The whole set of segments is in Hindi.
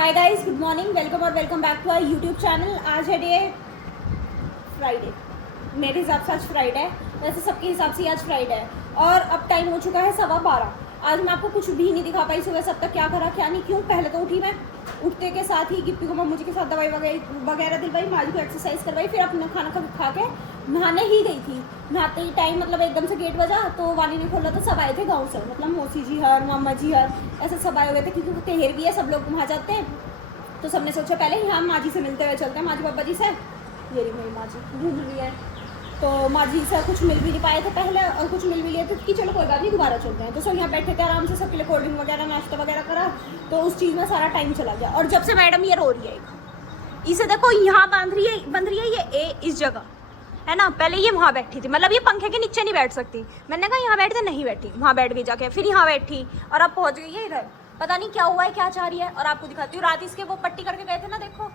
हाय गाइस, गुड मॉर्निंग, वेलकम और welcome back to our YouTube channel. आज है डे फ्राइडे। मेरे हिसाब से आज फ्राइडे है, वैसे सबके हिसाब से आज फ्राइडे है। और अब टाइम हो चुका है 12:15। आज मैं आपको कुछ भी नहीं दिखा पाई सुबह सब तक, क्या करा क्या नहीं। क्यों? पहले तो उठी मैं, उठते के साथ ही गिप्पी को मम्मी जी के साथ दवाई वगैरह दिलवाई, माजी को एक्सरसाइज करवाई, फिर अपना खाना खा के नहाने ही गई थी। नहाते ही टाइम मतलब एकदम से गेट बजा तो वाली ने खोला तो सब आए थे गाँव से, मतलब मौसी जी हर, मामा जी हर, ऐसे सब आए हुए थे क्योंकि वो तेहर भी है, सब लोग वहाँ जाते हैं। तो सबने सोचा पहले यहाँ माँ जी से मिलते हुए चलते हैं, माँ जी पापा जी से। ये रही मेरी माँ जी ढूंढ रही है, तो माँ जी से कुछ मिल भी नहीं पाए थे पहले और कुछ मिल भी लिए थे कि चलो कोई बात नहीं दोबारा चलते हैं। तो सब यहाँ बैठे थे आराम से, सबके लिए कोल्ड ड्रिंक वगैरह नाश्ता वगैरह करा, तो उस चीज़ में सारा टाइम चला गया। और जब से मैडम ये रो रही है, इसे देखो यहाँ बंध रही है ये इस जगह है ना। पहले ये वहाँ बैठी थी, मतलब ये पंखे के नीचे नहीं बैठ सकती। मैंने कहा यहाँ बैठते, नहीं बैठी, वहाँ बैठ गई जाके, फिर यहाँ बैठी और अब पहुँच गई है इधर। पता नहीं क्या हुआ है, क्या चाह रही है। और आपको दिखाती हूँ, रात इसके वो पट्टी करके गए थे ना, देखो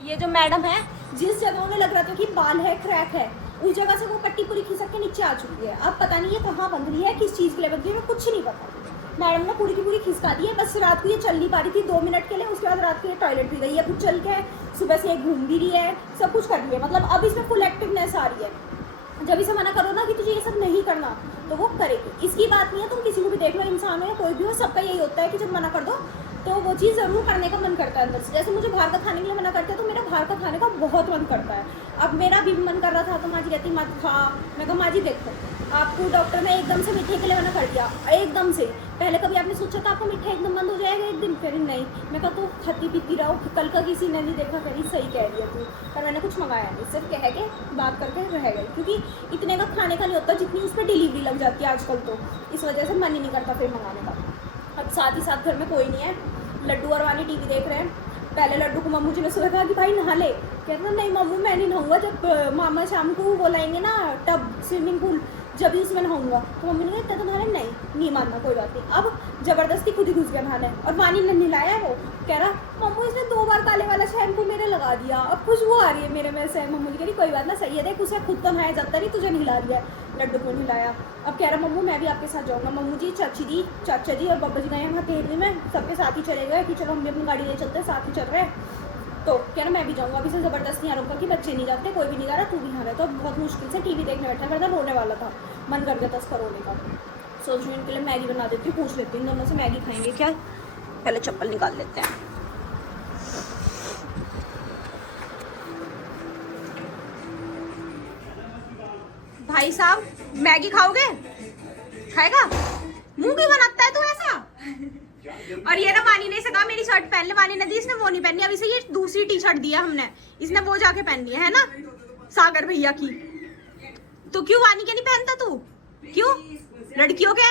ये जो मैडम है, जिस जगह उन्हें लग रहा था कि बाल है, क्रैक है, उस जगह से वो पट्टी पूरी खिसक के नीचे आ चुकी है। अब पता नहीं ये कहाँ बंध रही है, किस चीज़ के लिए बंध रही है, कुछ नहीं पता। मैडम ने पूरी की पूरी खिसका दी है। बस रात को ये चल नहीं पा रही थी 2 मिनट के लिए, उसके बाद रात को ये टॉयलेट भी गई है, कुछ चल के सुबह से ये घूम भी रही है, सब कुछ कर रही है। मतलब अब इसमें फुल एक्टिवनेस आ रही है। जब इसे मना करो ना कि तुझे ये सब नहीं करना, तो वो करेगी। इसकी बात नहीं है, तुम किसी को भी देख लो, इंसान हो या कोई भी हो, सबका यही होता है कि जब मना कर दो तो वो चीज़ ज़रूर करने का मन करता है अंदर से। जैसे मुझे बाहर का खाने के लिए मना करते हैं तो मेरा बाहर का खाने का बहुत मन करता है। अब मेरा भी मन कर रहा था तो माँ जी कहती मत खा। मैं कहा माँ जी देखो, आपको डॉक्टर ने एकदम से मीठे के लिए मना कर दिया, एकदम से। पहले कभी आपने सोचा था आपको मीठा एकदम बंद हो जाएगा एक दिन? फिर नहीं। मैं कहा तो खाती पीती रहो, कल का किसी ने नहीं देखा, कहीं सही कह दिया तू। पर मैंने कुछ मंगाया नहीं, सिर्फ कह के बात करके रह गई, क्योंकि इतने का खाने का नहीं होता जितनी उस पर डिलीवरी लग जाती है आजकल। तो इस वजह से मन ही नहीं करता फिर मंगाने का। अब साथ ही साथ घर में कोई नहीं है, लड्डू और वानी टीवी देख रहे हैं। पहले लड्डू को मम्मू जी ने सुबह कहा कि भाई नहा ले, कहता नहीं मम्मू मैं नहीं नहाऊंगा, जब मामा शाम को बुलाएंगे ना टब स्विमिंग पूल, जब भी उसमें नहाऊंगा। तो मम्मी ने कहा इतना तो नहाने नहीं मानना, कोई बात नहीं। अब ज़बरदस्ती खुद ही घुस गया नहाने, और वानी ने नहलाया है। वो कह रहा मम्मू इसने 2 बार काले वाला शैम्पू मेरे लगा दिया, अब खुशबू आ रही है मेरे में से। मम्मू जी कह रही कोई बात ना, सही है, देख उसे खुद तो नहाया जाता नहीं, तुझे नहला दिया है। लड्डू को नहलाया। अब कह रहा मम्मू मैं भी आपके साथ जाऊँगा। मम्मू जी, चाची जी, चाचा जी और बाबा जी गए वहाँ तेरवी में, सबके साथ ही चले गए कि चलो हम भी अपनी गाड़ी ले चलते हैं, साथ ही चल रहे हैं। तो कह रहा मैं भी जाऊँगा। अभी से ज़बरदस्ती यहाँ रोका कि बच्चे नहीं जाते, कोई भी नहीं जा रहा, तू भी यहाँ रहे। तो बहुत मुश्किल से टीवी देखने बैठा, वरना रोने वाला था, मन कर गया था उसका रोने का। सोच रही हूँ इनके लिए मैगी बना देती हूँ, पूछ लेती हूँ दोनों से मैगी खाएंगे क्या। पहले चप्पल निकाल लेते हैं। भाई साहब मैगी खाओगे? खाएगा? मुंह क्यों बनाता है तू ऐसा? और ये ना वानी ने इसे कहा मेरी शर्ट पहन ले, वानी ने दी, इसने वो नहीं पहनी। अब इसे ये दूसरी टी शर्ट दिया हमने, इसने वो जाके पहननी है ना, सागर भैया की। तो क्यों वानी के नहीं पहनता तू? क्यों? लड़कियों के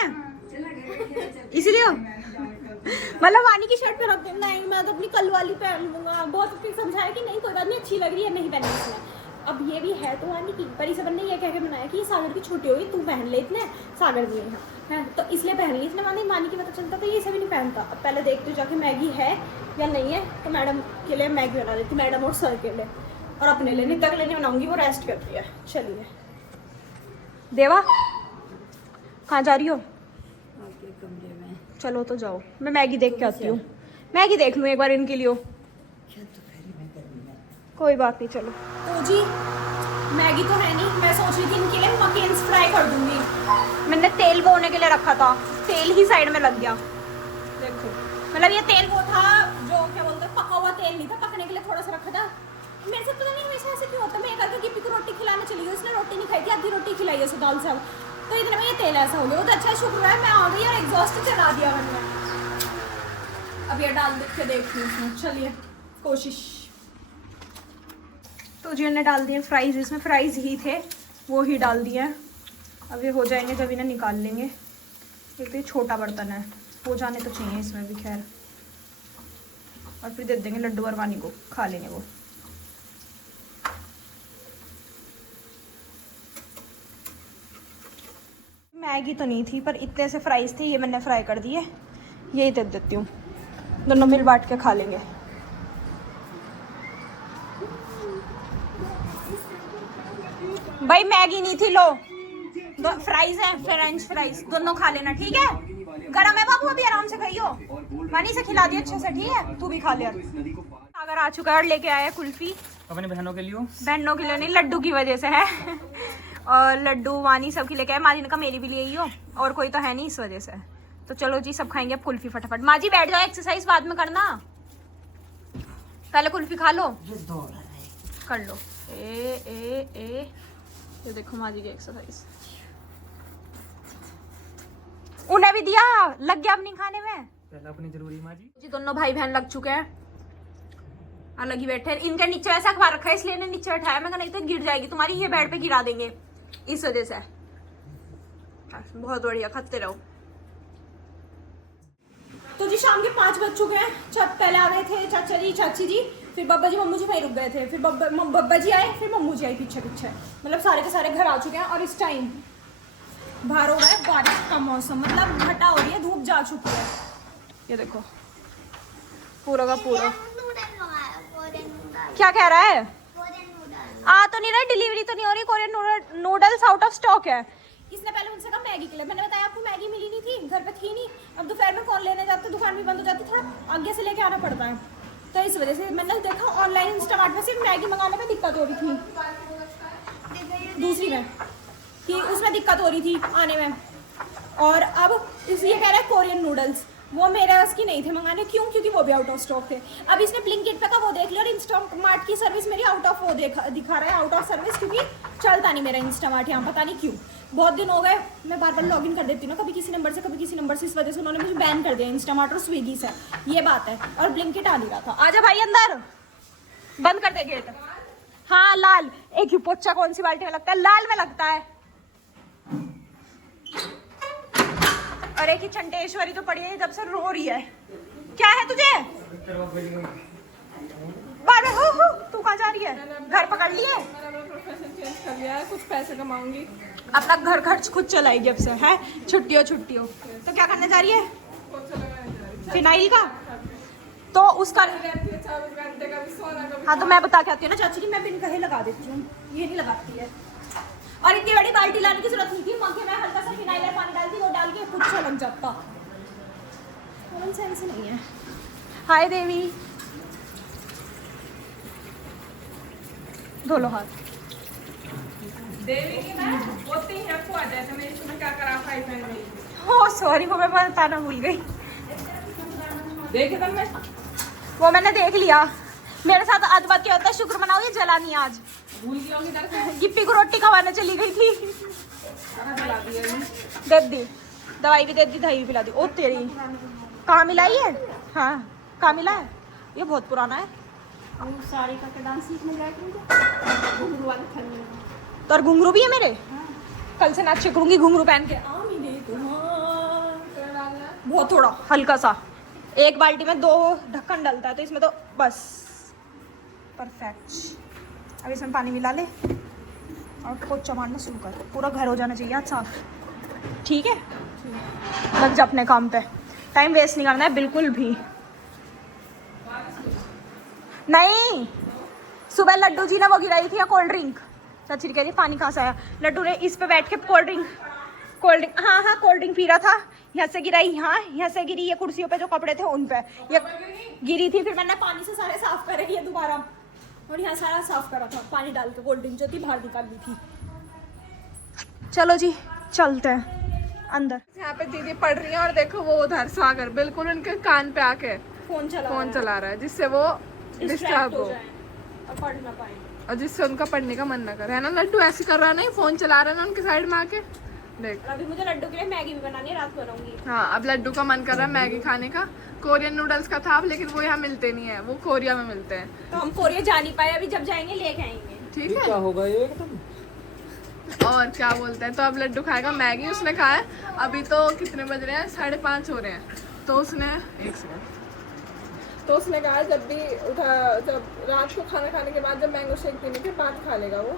इसलिए मतलब वानी की शर्ट पहन रखते नहीं, मैं तो अपनी कल वाली पहन लूंगा। बहुत समझाया कि नहीं कोई बात नहीं, अच्छी लग रही है, नहीं पहनी इसने। अब ये भी है तो वानी की, पर इसे ने ये कह के बनाया कि ये सागर की छोटी होगी, तू पहन ले, इतने सागर भी है तो इसलिए पहन ली इसने। वानी की पता चलता तो ये इसे भी नहीं पहनता। अब पहले देखते जाके मैगी है या नहीं है, तो मैडम के लिए मैगी बना देती, मैडम और सर के लिए, और अपने लिए नहीं, तक लेने बनाऊंगी, वो रेस्ट करती है। चलिए देवा, कहाँ जा रही हो? कमरे में। चलो तो जाओ, मैं मैगी देख के आती हूँ। मैगी देख लूँ एक बार इनके लिए। कोई बात नहीं, चलो। तो जी मैगी तो है नहीं, मैं सोच रही थी इनके लिए मकेन्स फ्राई कर दूंगी। मैंने तेल बोने के लिए रखा था, तेल ही साइड में लग गया। देखो मतलब ये तेल वो था जो क्या बोलते हैं, पका हुआ तेल नहीं था, पकने के लिए थोड़ा सा रखा था। मेरे से पता नहीं हमेशा ऐसे क्यों होता है। मैं करके गिप्पी को रोटी खिलाने चली गई, उसने रोटी नहीं खाई थी, आधी रोटी खिलाई उसे दाल चावल, तो इतने में ये तेल ऐसा हो गया। वो तो अच्छा शुक्र है मैं आ गई और एग्जॉस्ट चला दिया मैंने। अब ये डाल के देखती हूँ उसमें, चलिए कोशिश। तो जी ने डाल दिए फ्राइज, इसमें फ्राइज ही थे वो ही डाल दिए हैं। अब ये हो जाएंगे जब इन्हें निकाल लेंगे। एक तो ये छोटा बर्तन है, हो जाने तो चाहिए इसमें भी, खैर। और फिर दे देंगे लड्डू और वानी को, खा लेंगे वो। मैगी तो नहीं थी, पर इतने से फ्राइज थे, ये मैंने फ्राई कर दिए, यही दे देती हूँ, दोनों मिल बांट के खा लेंगे। भाई मैगी नहीं थी, लो दो फ्राइज है, फ्रेंच फ्राइज, दोनों खा लेना, ठीक है? गरम है बाबू, अभी आराम से खाइयो। मनी से खिला दिया अच्छे से, ठीक है? तू भी खा ले। अगर आ चुका है और लेके आया कुल्फी अपनी बहनों के लिए। बहनों के लिए नहीं, लड्डू की वजह से है। और लड्डू वानी सब की लेके आए। माजी ने कहा मेरी भी ले आई हो, और कोई तो है नहीं इस वजह से। तो चलो जी सब खाएंगे अब कुल्फी फटाफट। माजी बैठ जाओ, एक्सरसाइज बाद में करना, पहले कुल्फी खा लो। कर लो। ए ये देखो माजी की एक्सरसाइज। उन्हें भी दिया, लग गया अपनी खाने में। पहला अपनी जरूरी माँ जी। दोनों भाई बहन लग चुके हैं, अलग ही बैठे हैं। इनके नीचे ऐसा अखबार रखा है इसलिए इन्हें नीचे बैठाया। मैं नहीं तो गिर जाएगी तुम्हारी, ये बेड पे गिरा देंगे इस वजह से। बहुत बढ़िया, खाते रहो। तो जी शाम के 5 बज चुके हैं। पहले आ गए थे चाचा जी चाची जी, फिर बब्बा जी मम्मू जी वहीं रुक गए थे। फिर बब्बा जी आए, फिर मम्मू जी आई पीछे पीछे। मतलब सारे के सारे घर आ चुके हैं। और इस टाइम बाहर हो रहा है बारिश का मौसम, मतलब घटा हो रही है, धूप जा चुकी है। ये देखो पूरा का पूरा। क्या कह रहा है? आ तो नहीं रहा, डिलीवरी तो नहीं हो रही। Korean noodles out of stock है। इसने पहले मुझसे कहा मैगी के लिए। मैंने बताया आपको मैगी मिली नहीं थी, घर पे थी नहीं। अब दोपहर में कौन लेने जाता, दुकान भी बंद हो जाती, थोड़ा आगे से लेके आना पड़ता है। तो इस वजह से मैंने देखा ऑनलाइन इंस्टामार्ट में सिर्फ मैगी मंगाने में दिक्कत हो रही थी, दूसरी में कि उसमें दिक्कत हो रही थी आने में। और अब ये कह रहा है कोरियन नूडल्स, वो मेरे बस की नहीं थे मंगाने। क्यों? क्योंकि वो भी आउट ऑफ स्टॉक थे। अब इसने ब्लिंकिट पे का वो देख लिया और इंस्टामार्ट की सर्विस मेरी आउट ऑफ वो दिखा रहा है, आउट ऑफ सर्विस, क्योंकि चलता नहीं मेरा इंस्टामार्ट यहाँ, पता नहीं क्यों। बहुत दिन हो गए, मैं बार बार लॉगिन कर देती हूँ ना, कभी किसी नंबर से कभी किसी नंबर से। इस वजह से उन्होंने मुझे बैन कर दिया इंस्टामार्ट और स्विगी से, ये बात है। और ब्लिंकिट आ नहीं रहा था। आजा भाई अंदर, बंद कर दे गेट। हाँ लाल, एक ही पोचा कौन सी बाल्टी में लगता है? लाल में लगता है। और एक ही चंटेश्वरी तो पड़ी है जब से रो रही है। क्या है तुझे? बार हो तू कहाँ जा रही है? घर पकड़ लिए? प्रोफेशन चेंज कर लिया है, कुछ पैसे कमाऊंगी, अपना घर खर्च खुद चलाएगी अब से, है? छुट्टियों तो क्या करने जा रही है? फिनाइल का तो उसका। हाँ तो मैं बता के आती हूँ ना चाची की, मैं बिन कहे लगा देती हूँ, ये नहीं लगाती है। और इतनी बड़ी बाल्टी लाने की जरूरत नहीं थी, मग्गे में हल्का सा फिनाइल और पानी डालती, वो डाल के खुद से लग जाता। कॉमन सेंस नहीं है। हाय देवी, धो लो हाथ। देवी की मैं होती है फुआ जैसे, मैं इसमें क्या करा खाई पहन। ओह सॉरी, वो मैं बताना भूल गई। देखे तुमने? वो मैंने देख लिया। मेरे साथ आज बात क्या होता है, शुक्र मनाओ ये जला नहीं आज। भूल गई होगी इधर से। गिप्पी को रोटी खवाने चली गई थी, जला दिया दे दी, दवाई भी दे दी, दही भी पिला दी। ओ तेरी, कहाँ मिलाई है? हाँ कहाँ मिला है? ये बहुत पुराना है। साड़ी का डांस सीखने जाएगी घुंघरू वाले खन्ने में। तो और घुंघरू भी है मेरे। कल से नाच करूंगी घुंघरू पहन के। बहुत थोड़ा हल्का सा, एक बाल्टी में 2 ढक्कन डलता है, तो इसमें तो बस परफेक्ट। अब इसमें पानी मिला ले और पोछा मारना शुरू कर। पूरा घर हो जाना चाहिए आज साफ, ठीक है? लग जा अपने काम पे, टाइम वेस्ट नहीं करना है बिल्कुल भी नहीं। सुबह लड्डू जी ने वो गिराई थी कोल्ड ड्रिंक, चाची कह रही पानी कहाँ से आया। लड्डू ने इस पे बैठ के कोल्ड ड्रिंक हाँ कोल्ड ड्रिंक पी रहा था। यहाँ से गिराई, हाँ यहाँ से गिरी, ये कुर्सियों पे जो कपड़े थे उन पे ये गिरी थी। फिर मैंने पानी से सारे साफ करे ये दोबारा, और यहाँ सारा साफ करा था पानी डाल के। कोल्ड ड्रिंक जो थी बाहर निकाल दी थी। चलो जी चलते हैं अंदर। यहाँ पे दीदी पढ़ रही है और देखो वो उधर सागर बिल्कुल उनके कान पे आके फोन चला रहा है, जिससे वो डिस्टर्ब हो और पढ़ ना पाए, और जिससे उनका पढ़ने का मन ना करे, है ना? लड्डू ऐसे कर रहा है, नहीं फोन चला रहा है ना उनके साइड में आके। देख अभी मुझे लड्डू के लिए मैगी भी बनानी है, रात बनाऊंगी। हाँ अब लड्डू का मन कर रहा है मैगी खाने का। कोरियन नूडल्स का था लेकिन वो यहाँ मिलते नहीं है, वो कोरिया में मिलते हैं। तो हम कोरिया जा नहीं पाए, अभी जब जाएंगे लेके आएंगे, ठीक है? क्या होगा ये एकदम। और क्या बोलते हैं, तो अब लड्डू खाएगा मैगी। उसने कहा है, अभी तो कितने बज रहे हैं, 5:30 हो रहे हैं, तो उसने एक सेकंड, तो उसने कहा जब रात को खाना खाने के बाद, जब मैंगो शेक पीने के बाद खा लेगा वो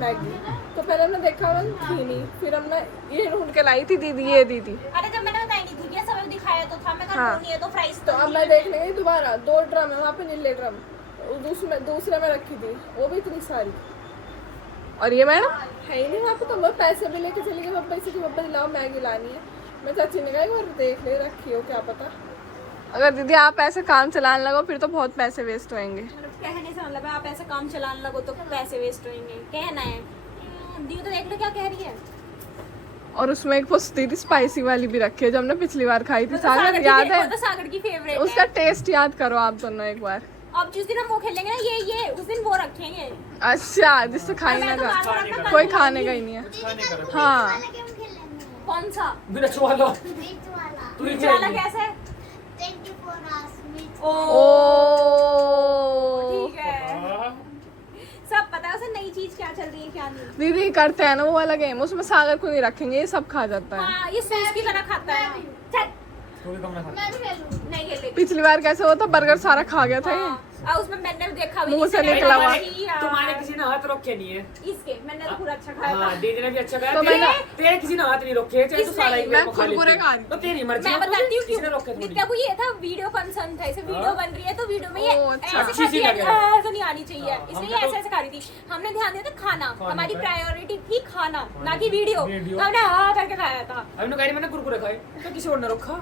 मैगी। तो पहले हमने देखा थी नहीं, फिर हमने ये ढूंढ के लाई थी दीदी, ये दीदी। अरे जब मैंने बताई नहीं थी क्या, सब दिखाया तो था, मैं हाँ। नहीं है तो फ्राइज तो अब मैं देखने गई दोबारा, 2 ड्रम है वहाँ पे, नीले ड्रम दूसरे में रखी थी, वो भी इतनी सारी। और ये मैडम है ही नहीं वहाँ पे, तो मैं पैसे भी लेके चली गई, पैसे की बब्बा लाओ मैगी लानी है। मैं चाची ने कहा एक बार देख ले रखी हो, क्या पता। अगर दीदी आप ऐसे काम चलाने लगो फिर तो बहुत पैसे वेस्ट होंगे। मतलब कहने से मतलब है आप ऐसा काम चलाने लगो तो पैसे वेस्ट होंगे, कहना है। दी तो देख लो क्या कह रही है। और उसमें एक वो दीदी स्पाइसी वाली भी रखी है जो हमने पिछली बार खाई थी, वो तो सागर याद है? वो तो सागर की फेवरेट उसका है। टेस्ट याद करो आप दोनों एक बार। अब जिस दिन हम वो खेलेंगे ना ये उस दिन वो रखेंगे। अच्छा, जिससे खाई ना जा, कोई खाने का ही नहीं है। हाँ कौन सा बिरच वाला तू ही वाला खेल कैसा है? 24 hours ओ ठीक है, सब पता है उसे नई चीज क्या चल रही है क्या नहीं। दीदी करते हैं ना वो वाला गेम, उसमें सागर को नहीं रखेंगे, ये सब खा जाता है। हाँ ये सूस की तरह खाता है। चल तू भी कम ना खा मैं भी खेलूं। नहीं खेलेगी। पिछली बार कैसे हुआ था, बर्गर सारा खा गया था ये। हाँ, उसमें मैंने देखा भी मुंह नहीं, से इसने निकला कहा हुआ। कि यार, तुम्हारे किसी ने हाथ रोके नहीं है। इसके मैंने तो पूरा अच्छा खाया हाँ था। दीदी ने भी अच्छा खाया। तो तेरे मैंने- तेरे किसी ने हाथ नहीं रोके, चाहे तू इसने- सारा ही मैं खा लेती। कुरकुरे खा रही तो तेरी मर्जी मैं है, बताती हूँ किसी ने रोके क्यों। थोड़ी। नित्या को ये था वीडियो कंसर्न था, इसे वीडियो हाँ। बन रही है तो वीडियो में ये ओह, अच्छा। ऐसे अच्छी सी खाती है, लगे। तो नहीं आनी चाहिए, हाँ, इसलिए हमने ऐसे तो- ऐसे खा रही थी। हमने ध्यान दिया था खाना, खाने हमारी पे। प्रायोरिटी थी खाना ना कि वीडियो। वीडियो। तो हमने हाँ करके खाया था। हमने कहा मैंने कुरकुरे खाए तो किसी और ने रोका।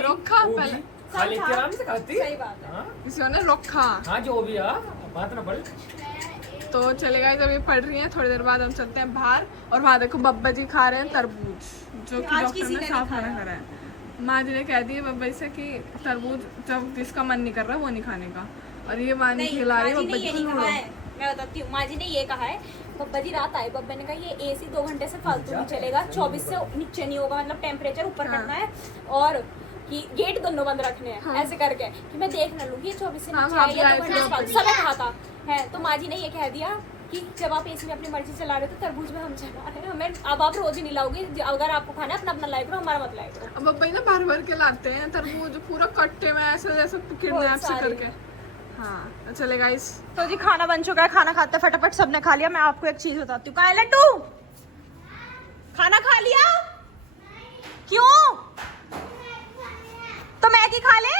रोका पहले। खा लेती आराम से खाती। सही बात है। हाँ किसी ने रखा। हाँ जो भी है बात ना पड़। तो चलेगा, जब ये पढ़ रही हैं थोड़ी देर बाद हम चलते हैं बाहर। और वहाँ देखो बब्बा जी खा रहे हैं तरबूज, जो कि आज डॉक्टर किसी ने ने साफ नहीं मना करा है। माँ जी ने कह दिया बब्बा जी से कि तरबूज जब जिसका मन नहीं कर रहा वो नहीं खाने का। और ये माँ ने नहीं, खिला रही है माँ जी बब्बा ने जी ये नहीं को। कहा है, मैं बताती हूँ। माँ जी ने ये कहा है, बब्बा जी रात आए, बब्बा ने कहा ये एसी 2 घंटे से फालतू नहीं चलेगा, 24 से नीचे नहीं होगा, मतलब टेम्परेचर ऊपर हाँ। करना है। और कि गेट दोनों बंद रखने हैं, हाँ। ऐसे करके कि मैं देख ना लूंगी ये 24 से हाँ, नीचे हाँ, है या आए 2 थे घंटे से आप। फालतू, सब कहा था है। तो माँ जी ने ये कह दिया कि जब आप एसी में अपनी मर्जी चला रहे हो तो तरबूज में हम चला रहे हैं, हमें अब आप रोज ही नहीं लाओगे। अगर आपको खाना है अपना अपना लाइक करो, हमारा मत लाइक करो। अब बब्बा जी ना भर भर के लाते हैं तरबूज पूरा कट्टे में ऐसे जैसे किडनैप से सारे। करके। हाँ तो चलेगा इस। तो जी खाना बन चुका है, खाना खाते फटाफट सबने खा लिया। मैं आपको एक चीज बताती हूँ। कहाँ है लड्डू? खाना खा लिया? क्यों? तो मैगी खा ले,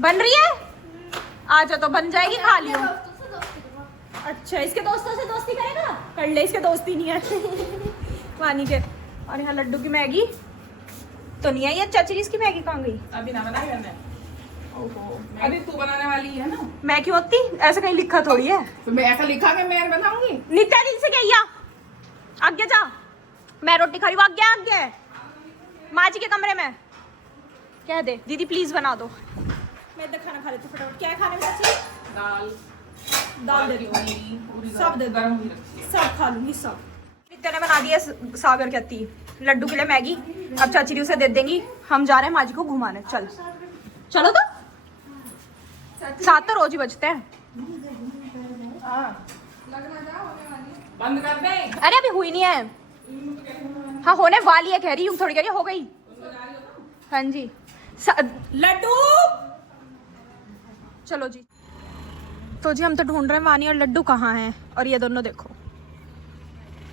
बन रही है। आजा तो बन जाएगी, खा लियो। अच्छा इसके दोस्तों से दोस्ती करेगा, कर ले, इसके दोस्ती नहीं है वानी के। और यहाँ लड्डू की मैगी तो नहीं आई है। चाची इसकी मैगी कहाँ गई? अभी ना बनाई मैंने। अभी तू बनाने वाली है ना, मैं क्यों होती, ऐसा कहीं लिखा थोड़ी है। तो मैं ऐसा लिखा के मैं बनाऊंगी। नित्या दी से कहिया आगे जा, मैं रोटी खा रही हूँ, आगे आगे माँ जी के कमरे में कह दे दीदी प्लीज बना दो। मैं इधर खाना खा लेती हूँ फटाफट। क्या है खाने में चाची? दाल दाल दे दो, पूरी सब दे दो, गरम हुई रखी है। सब खा लूंगी सब। नित्या ने बना दिया सागर कहती लड्डू के लिए मैगी। अब चाची उसे दे देंगी। हम जा रहे हैं माँ जी को घुमाने। चल चलो तो 7 तो रोज ही बजते हैं। बंद कर दे। अरे अभी हुई नहीं है। हाँ होने वाली है, कह रही हूँ थोड़ी कह रही हो गई। हाँ जी लड्डू चलो जी। तो जी हम तो ढूंढ रहे हैं वानी और लड्डू कहाँ हैं। और ये दोनों देखो,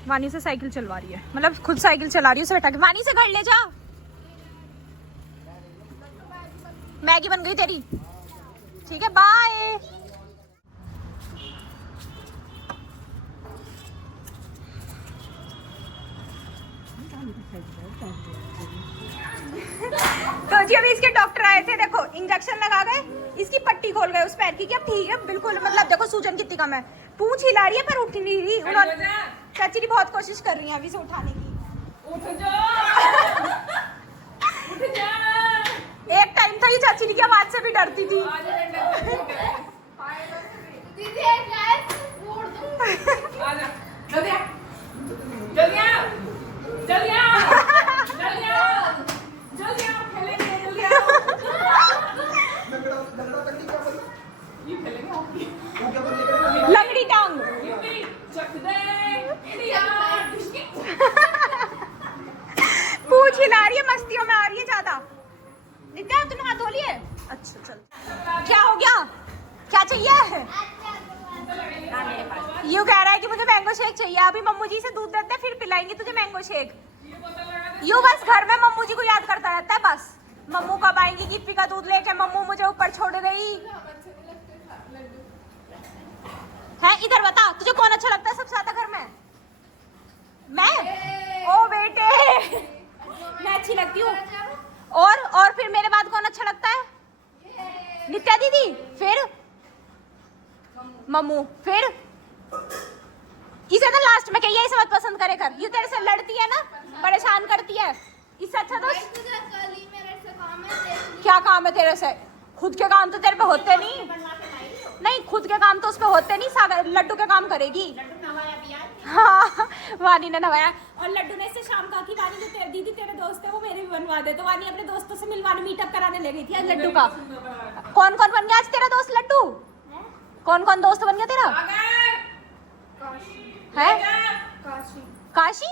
वानी से साइकिल चलवा रही है, मतलब खुद साइकिल चला रही है उसे बैठा के। वानी से घर ले जा, मैगी बन गई तेरी। ठीक है बाय। तो जी अभी इसके डॉक्टर आए थे, देखो इंजेक्शन लगा गए, इसकी पट्टी खोल गए उस पैर की। अब ठीक है बिल्कुल, मतलब देखो सूजन कितनी कम है। पूंछ हिला रही है पर उठ नहीं रही। उन्होंने चाची जी बहुत कोशिश कर रही है अभी से उठाने की। उठ जा, उठ जा। एक टाइम था ये चाची जी की आवाज से भी डरती थी। दीदी एक ग्लास फोड़ दो। आजा जल्दी आ, जल्दी आ, जल्दी आ, जल्दी आ, जल्दी आ, खेलेंगे जल्दी आ। ये खेलेंगे हॉकी। लंगड़ी टांग। यूपी चक दे इंडिया। पूंछ हिला रही है, मस्तियों में आ रही है ज्यादा। नित्या तूने हाथ धो लिए? अच्छा चल। क्या हो गया, क्या चाहिए? यूँ कह रहा है कि मुझे मैंगो शेक चाहिए। अभी मम्मू जी से दूध देते हैं फिर पिलाएंगे तुझे मैंगो शेक। यूँ बस घर में मम्मू जी को याद करता रहता है बस। मम्मू कब आएंगी गिफ्टी का दूध लेके, मम्मू मुझे ऊपर छोड़ गई है। इधर बता तुझे कौन अच्छा लगता है सबसे ज्यादा घर में? मैं ओ बेटे मैं अच्छी लगती हूँ। और फिर मेरे बाद कौन अच्छा लगता है? नित्या दीदी, फिर मम्मू, फिर इसे तो लास्ट में कहिए, इसे मत पसंद करे कर, ये तेरे से लड़ती है ना, परेशान करती है। इससे अच्छा तो क्या काम है तेरे से? खुद के काम तो तेरे पे होते नहीं, खुद के काम तो उस पे होते नहीं, सागर लड्डू के काम करेगी। हाँ वानी ने नवाया, और लड्डू ने इससे शाम कहा कि वानी जो तेरे दीदी तेरे दोस्त है वो मेरे भी बनवा दे, तो वानी अपने दोस्तों से मिलवाने मीटअप कराने ले गई थी आज लड्डू का। कौन कौन बन गया आज तेरा दोस्त लड्डू? कौन कौन दोस्त बन गया तेरा? है काशी।